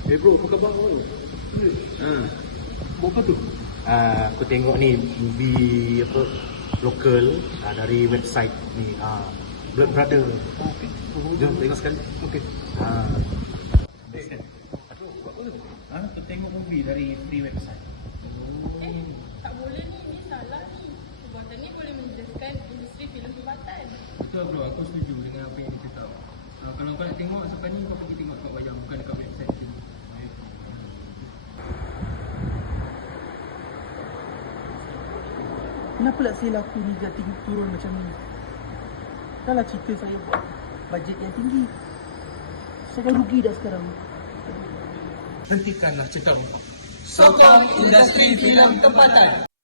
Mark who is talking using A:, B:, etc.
A: bro, apa khabar bro? Buat apa tu?
B: Aku tengok ni movie apa lokal dari website ni Blood Brother.
A: Okey.
B: Jom tengok sekali.
A: Okey.
B: Aku tengok movie dari free website.
C: Tak boleh ni salah ni. Perbuatan ni boleh menjejaskan industri filem tempatan.
D: Betul bro, aku setuju dengan apa yang dia cakap. Kalau kau nak tengok sampai ni, kau pergi tengok kat wayang, bukan dekat website sini.
E: Kenapa lah sale aku ni dia turun macam ni? Dah lah cerita saya buat bajet yang tinggi. Saya dah rugi dah sekarang.
A: Hentikanlah cerita rompak.
F: Sokong industri filem tempatan.